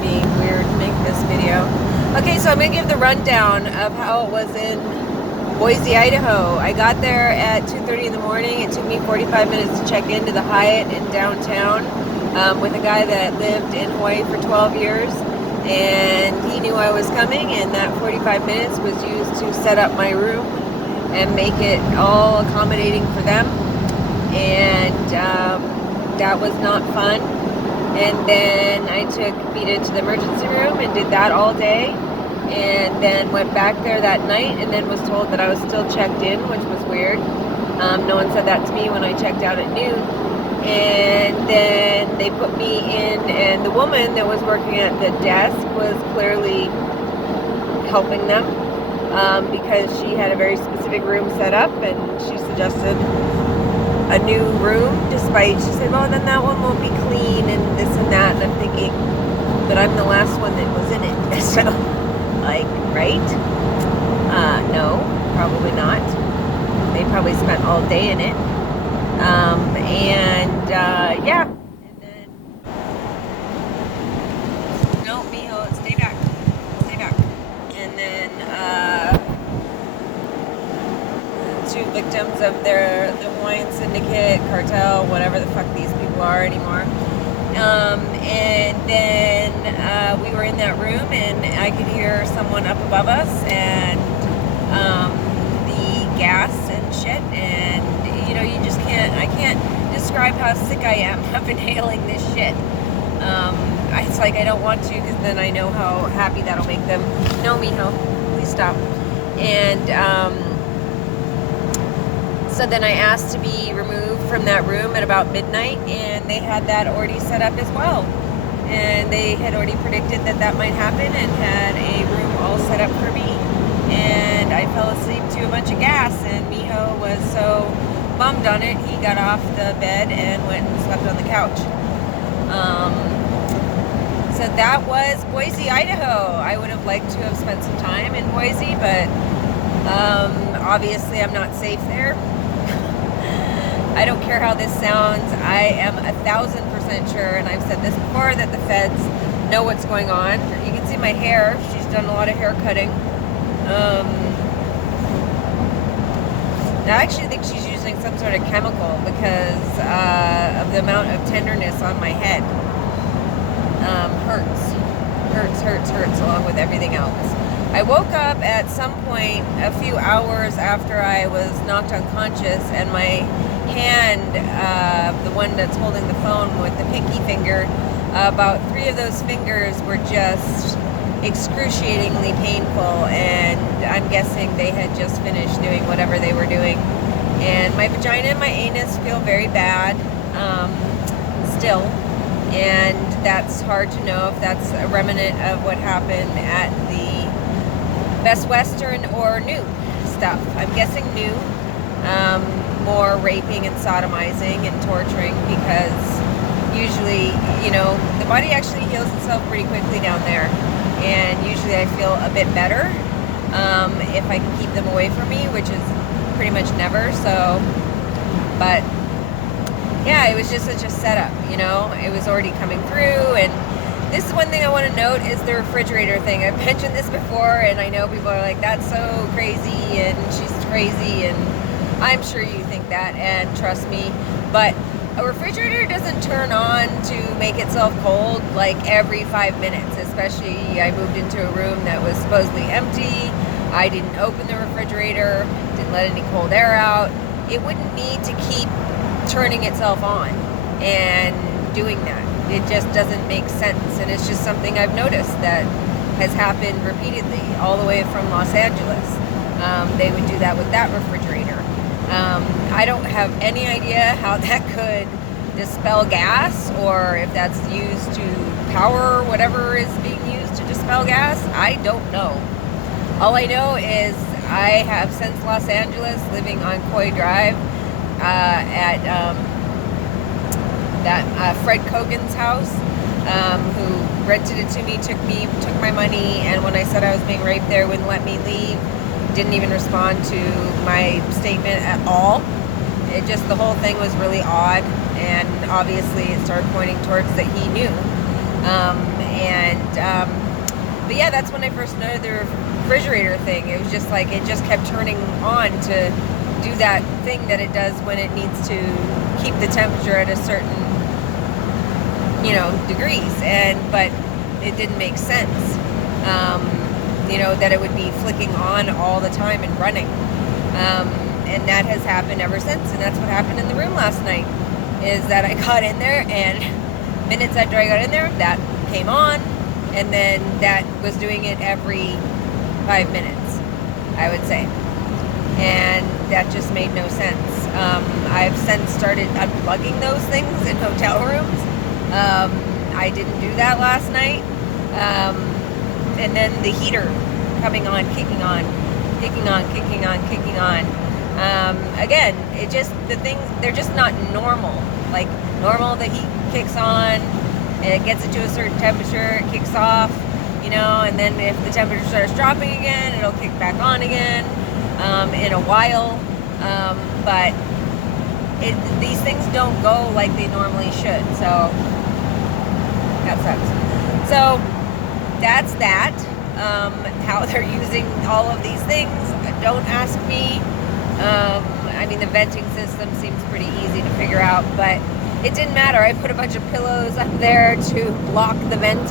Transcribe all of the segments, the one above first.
be weird to make this video. Okay, so I'm gonna give the rundown of how it was in Boise, Idaho. I got there at 2:30 in the morning. It took me 45 minutes to check into the Hyatt in downtown with a guy that lived in Hawaii for 12 years. And he knew I was coming, and that 45 minutes was used to set up my room and make it all accommodating for them. And that was not fun. And then I took Vita to the emergency room and did that all day, and then went back there that night and then was told that I was still checked in, which was weird. No one said that to me when I checked out at noon. And then they put me in, and the woman that was working at the desk was clearly helping them because she had a very specific room set up, and she suggested a new room, despite she said, well, then that one won't be clean and this and that. And I'm thinking, but I'm the last one that was in it. So, like, right? No, probably not. They probably spent all day in it. Yeah. And then, no, Mijo, stay back. Stay back. And then, two victims of the Hawaiian Syndicate, cartel, whatever the fuck these people are anymore. And then we were in that room, and I could hear someone up above us, and the gas and shit, and you know, you just I can't describe how sick I am of inhaling this shit. It's like I don't want to, because then I know how happy that'll make them. No, Mijo, please stop. And so then I asked to be removed from that room at about midnight, and they had that already set up as well. And they had already predicted that that might happen and had a room all set up for me. And I fell asleep to a bunch of gas, and Mijo was so bummed on it, he got off the bed and went and slept on the couch. So that was Boise, Idaho. I would have liked to have spent some time in Boise, but obviously I'm not safe there. I don't care how this sounds. I am 1,000% sure, and I've said this before, that the feds know what's going on. You can see my hair. She's done a lot of hair cutting. I actually think she's using some sort of chemical because of the amount of tenderness on my head. Hurts, along with everything else. I woke up at some point a few hours after I was knocked unconscious, and my hand, the one that's holding the phone with the pinky finger, about 3 of those fingers were just excruciatingly painful, and I'm guessing they had just finished doing whatever they were doing. And my vagina and my anus feel very bad still, and that's hard to know if that's a remnant of what happened at the Best Western or new stuff. I'm guessing new. More raping and sodomizing and torturing, because usually, you know, the body actually heals itself pretty quickly down there, and usually I feel a bit better if I can keep them away from me, which is pretty much never. So, but yeah, it was just such a setup, you know. It was already coming through. And this is one thing I want to note, is the refrigerator thing. I've mentioned this before, and I know people are like, that's so crazy, and she's crazy, and I'm sure you think that, and trust me, but a refrigerator doesn't turn on to make itself cold like every 5 minutes. Especially, I moved into a room that was supposedly empty. I didn't open the refrigerator, didn't let any cold air out. It wouldn't need to keep turning itself on and doing that. It just doesn't make sense, and it's just something I've noticed that has happened repeatedly all the way from Los Angeles. They would do that with that refrigerator. I don't have any idea how that could dispel gas, or if that's used to power whatever is being used to dispel gas. I don't know. All I know is I have, since Los Angeles, living on Coy Drive at that Fred Kogan's house, who rented it to me, took my money, and when I said I was being raped there, wouldn't let me leave. Didn't even respond to my statement at all. it just, the whole thing was really odd, and obviously it started pointing towards that he knew. But yeah, that's when I first noted the refrigerator thing. It was just like, it just kept turning on to do that thing that it does when it needs to keep the temperature at a certain, degrees. But it didn't make sense, that it would be flicking on all the time and running. And that has happened ever since. And that's what happened in the room last night, is that I got in there, and minutes after I got in there, that came on, and then that was doing it every 5 minutes, I would say. And that just made no sense. I've since started unplugging those things in hotel rooms. I didn't do that last night. And then the heater coming on, kicking on, kicking on, kicking on, kicking on. Again, the things, they're just not normal. Like, normal, the heat kicks on, it gets it to a certain temperature, it kicks off, and then if the temperature starts dropping again, it'll kick back on again in a while. But these things don't go like they normally should, so that sucks. So that's that. How they're using all of these things, don't ask me. The venting system seems pretty easy to figure out, but it didn't matter. I put a bunch of pillows up there to block the vent.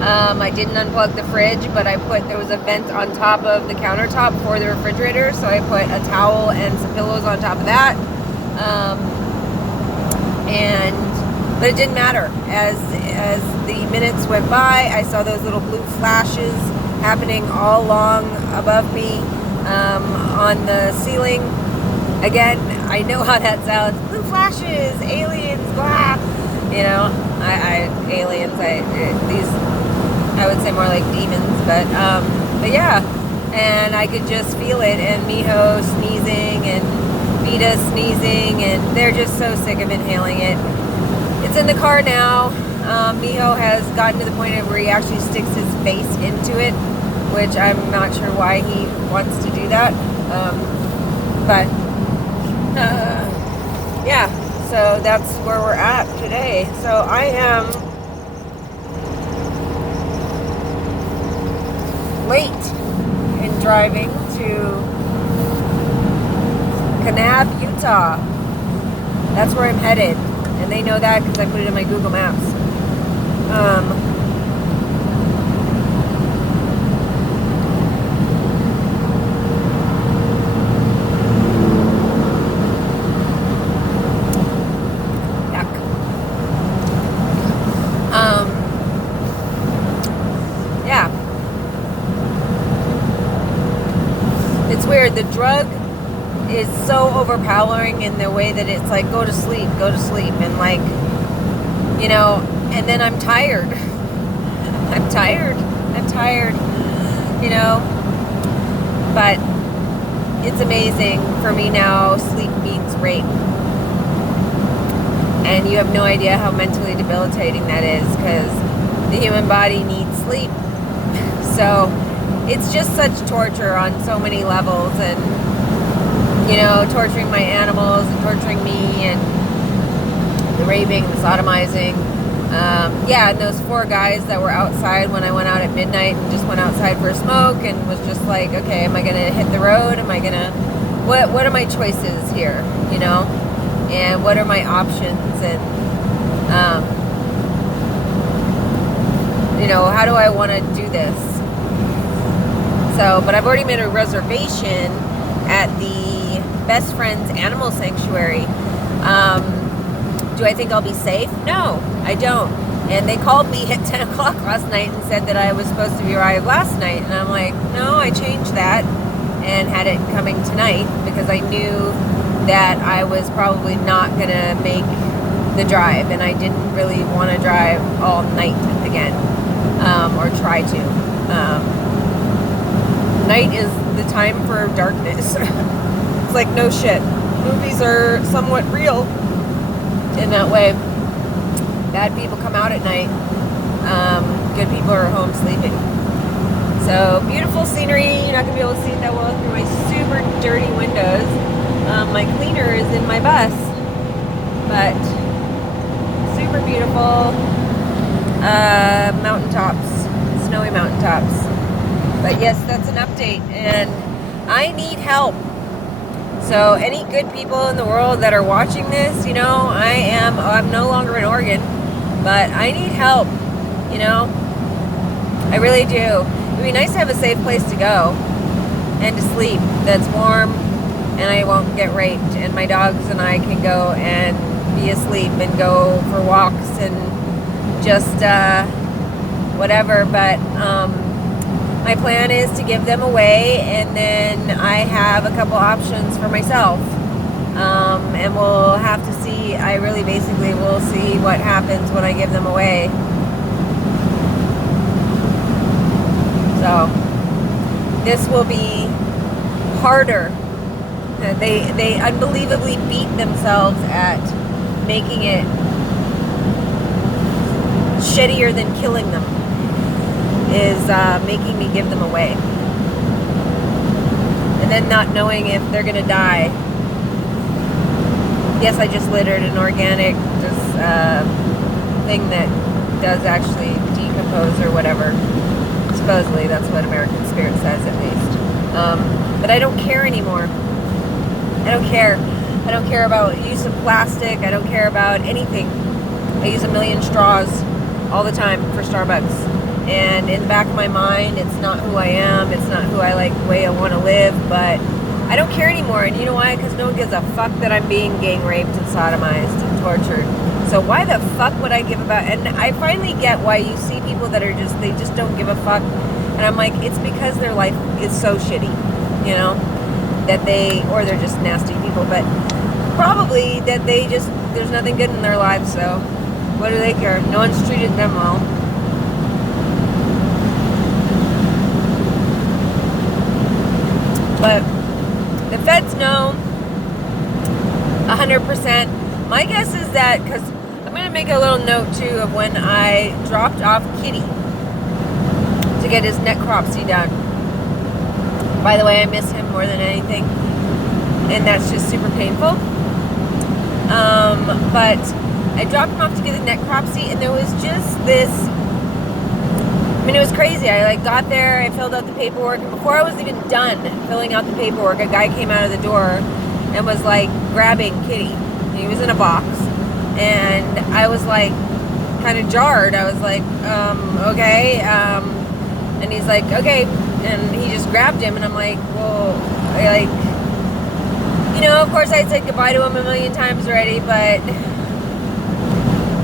I didn't unplug the fridge, but there was a vent on top of the countertop for the refrigerator, so I put a towel and some pillows on top of that. But it didn't matter. As the minutes went by, I saw those little blue flashes happening all along above me on the ceiling. Again, I know how that sounds. Blue flashes, aliens, blah. Aliens. I would say more like demons, but yeah. And I could just feel it. And Miho sneezing and Vita sneezing, and they're just so sick of inhaling it. It's in the car now. Miho has gotten to the point where he actually sticks his face into it, which I'm not sure why he wants to do that. Yeah, so that's where we're at today. So I am late in driving to Kanab, Utah. That's where I'm headed, and they know that because I put it in my Google Maps. It's weird. The drug is so overpowering in the way that it's like, go to sleep, and and then I'm tired. I'm tired, but it's amazing for me now. Sleep means rape, and you have no idea how mentally debilitating that is, because the human body needs sleep. So it's just such torture on so many levels, and torturing my animals and torturing me, and the raping, the sodomizing. And those 4 guys that were outside when I went out at midnight and just went outside for a smoke and was just like, okay, am I gonna hit the road? Am I gonna, what are my choices here? And what are my options? And how do I want to do this? So, but I've already made a reservation at the Best Friends Animal Sanctuary. Do I think I'll be safe? No, I don't. And they called me at 10 o'clock last night and said that I was supposed to be arrived last night. And I'm like, no, I changed that and had it coming tonight because I knew that I was probably not going to make the drive. And I didn't really want to drive all night again, or try to. Night is the time for darkness. It's like, no shit. Movies are somewhat real in that way. Bad people come out at night. Good people are home sleeping. So, beautiful scenery. You're not going to be able to see it that well through my super dirty windows. My cleaner is in my bus, but super beautiful mountaintops, snowy mountaintops. But yes, that's an update, and I need help. So any good people in the world that are watching this, I'm no longer in Oregon, but I need help, I really do. It'd be nice to have a safe place to go and to sleep that's warm and I won't get raped, and my dogs and I can go and be asleep and go for walks and just whatever. But my plan is to give them away, and then I have a couple options for myself, and we'll have to see. I really basically will see what happens when I give them away. So this will be harder. They unbelievably beat themselves at making it shittier than killing them, is making me give them away. And then not knowing if they're going to die. Yes, I just littered an organic thing that does actually decompose or whatever. Supposedly, that's what American Spirit says, at least. But I don't care anymore. I don't care. I don't care about use of plastic. I don't care about anything. I use 1 million straws all the time for Starbucks. And in the back of my mind, it's not who I am. It's not who I like, the way I want to live. But I don't care anymore. And you know why? Because no one gives a fuck that I'm being gang raped and sodomized and tortured. So why the fuck would I give about? And I finally get why you see people that are they just don't give a fuck. And I'm like, it's because their life is so shitty, that or they're just nasty people. But probably that there's nothing good in their lives. So what do they care? No one's treated them well. But the feds know 100%. My guess is that, because I'm going to make a little note too of when I dropped off Kitty to get his necropsy done. By the way, I miss him more than anything, and that's just super painful. But I dropped him off to get the necropsy, and there was just this. It was crazy. I got there, I filled out the paperwork, and before I was even done filling out the paperwork, a guy came out of the door and was grabbing Kitty. He was in a box, and I was kind of jarred. I was okay, and he's like, okay, and he just grabbed him, and I'm like, well, of course I'd said goodbye to him 1 million times already, but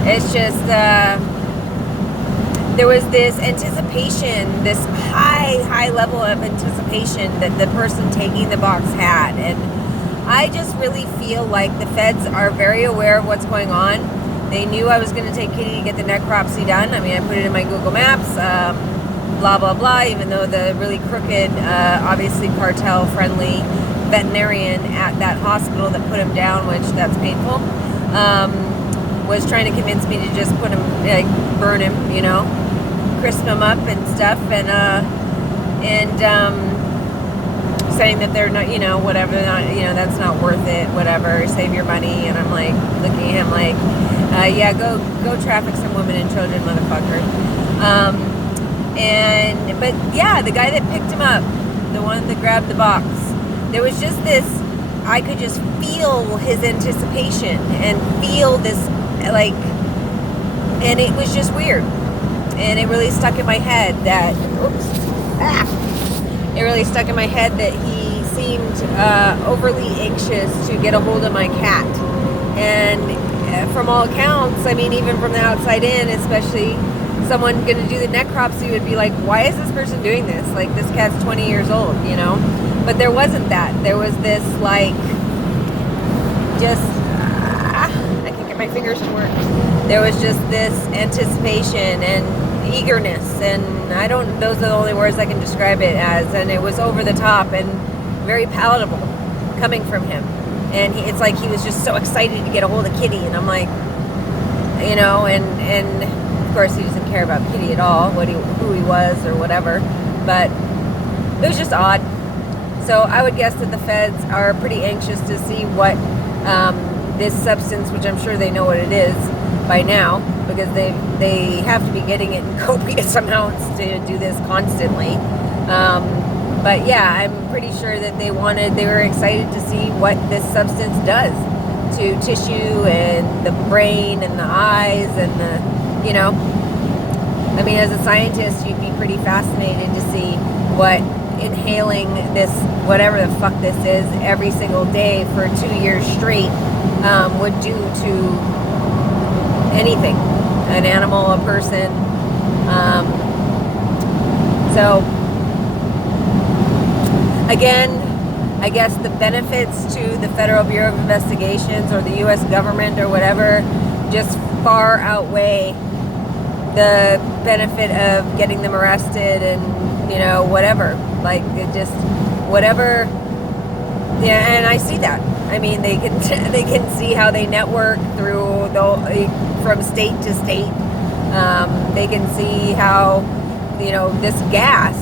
it's just, there was this anticipation, this high level of anticipation that the person taking the box had. And I just really feel like the feds are very aware of what's going on. They knew I was going to take Kitty to get the necropsy done. I put it in my Google Maps, blah, blah, blah, even though the really crooked, obviously cartel-friendly veterinarian at that hospital that put him down, which that's painful, was trying to convince me to just put him, burn him, crisp him up and stuff, and saying that they're not, whatever, not, that's not worth it, whatever, save your money. And I'm looking at him yeah, go traffic some women and children, motherfucker. But yeah, the guy that picked him up, the one that grabbed the box, there was just this, I could just feel his anticipation and feel this, and it was just weird. And it really stuck in my head that, it really stuck in my head that he seemed overly anxious to get a hold of my cat. And from all accounts, even from the outside in, especially someone going to do the necropsy would be like, why is this person doing this? This cat's 20 years old, But there wasn't that. There was this, I can get my fingers to work. There was just this anticipation and eagerness, and those are the only words I can describe it as, and it was over the top and very palatable coming from him. And it's like he was just so excited to get a hold of Kitty, and I'm like, and of course he doesn't care about Kitty at all, who he was or whatever, but it was just odd. So I would guess that the feds are pretty anxious to see what this substance, which I'm sure they know what it is by now, because they have to be getting it in copious amounts to do this constantly. But yeah, I'm pretty sure that they were excited to see what this substance does to tissue and the brain and the eyes and the, you know, I mean, as a scientist, you'd be pretty fascinated to see what inhaling this, whatever the fuck this is, every single day for 2 years straight would do to anything, an animal, a person. So again, I guess the benefits to the Federal Bureau of Investigations or the U.S. government or whatever just far outweigh the benefit of getting them arrested and, you know, whatever. Like, it just, whatever. Yeah, and I see that. I mean, they can see how they network through from state to state. They can see how, you know, this gas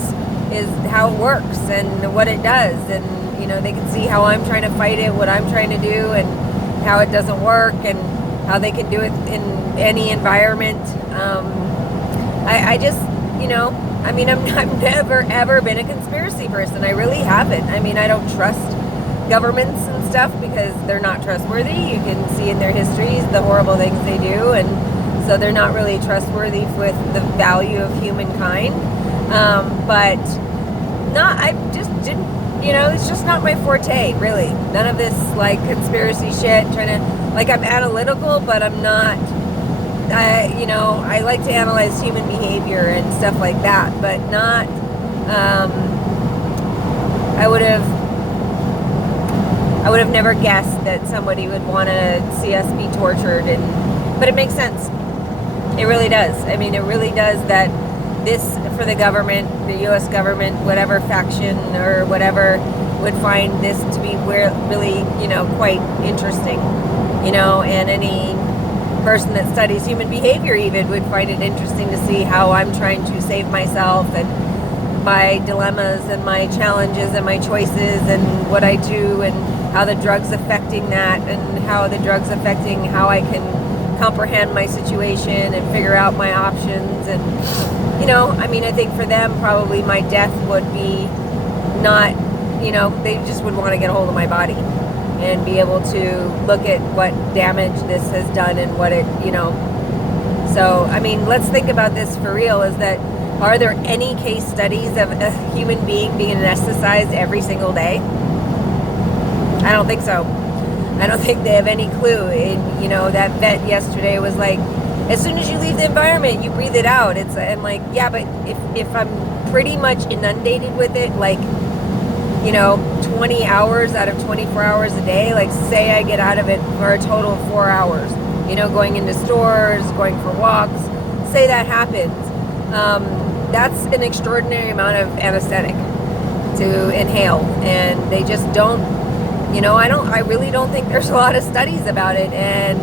is how it works and what it does, and, you know, they can see how I'm trying to fight it, what I'm trying to do, and how it doesn't work, and how they can do it in any environment. I just, you know, I mean, I've never ever been a conspiracy person. I really haven't. I mean, I don't trust governments and stuff because they're not trustworthy. You can see in their histories the horrible things they do, and so they're not really trustworthy with the value of humankind. But I just didn't, you know, it's just not my forte, really. None of this, like, conspiracy shit, I'm analytical, but I'm not, you know, I like to analyze human behavior and stuff like that, but not, I would have never guessed that somebody would want to see us be tortured, but it makes sense. It really does. I mean, it really does that this, for the government, the U.S. government, whatever faction or whatever, would find this to be really, you know, quite interesting, you know, and any person that studies human behavior even would find it interesting to see how I'm trying to save myself and my dilemmas and my challenges and my choices and what I do and how the drug's affecting that and how the drug's affecting how I can comprehend my situation and figure out my options. And, you know, I mean, I think for them probably my death would be not, you know, they just would want to get a hold of my body and be able to look at what damage this has done and what it, you know. So, I mean, let's think about this for real, is that, are there any case studies of a human being being anesthetized every single day? I don't think so. I don't think they have any clue. And, you know, that vet yesterday was like, as soon as you leave the environment, you breathe it out. I'm like, yeah, but if I'm pretty much inundated with it, like, you know, 20 hours out of 24 hours a day, like, say I get out of it for a total of 4 hours, you know, going into stores, going for walks, say that happens. That's an extraordinary amount of anesthetic to inhale, and they just don't, you know, I really don't think there's a lot of studies about it, and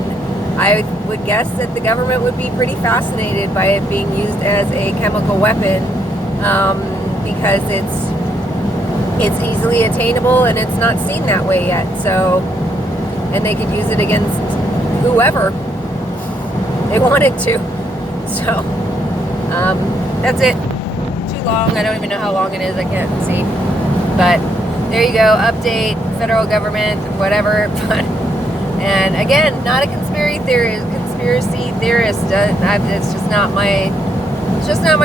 I would guess that the government would be pretty fascinated by it being used as a chemical weapon, because it's easily attainable and it's not seen that way yet. So, and they could use it against whoever they wanted to. So, that's it. Too long. I don't even know how long it is. I can't see. But there you go. Update. Federal government. Whatever. And again, not a conspiracy theorist. It's just not my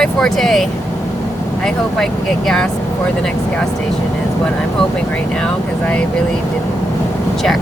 forte. I hope I can get gas before the next gas station is what I'm hoping right now, because I really didn't check.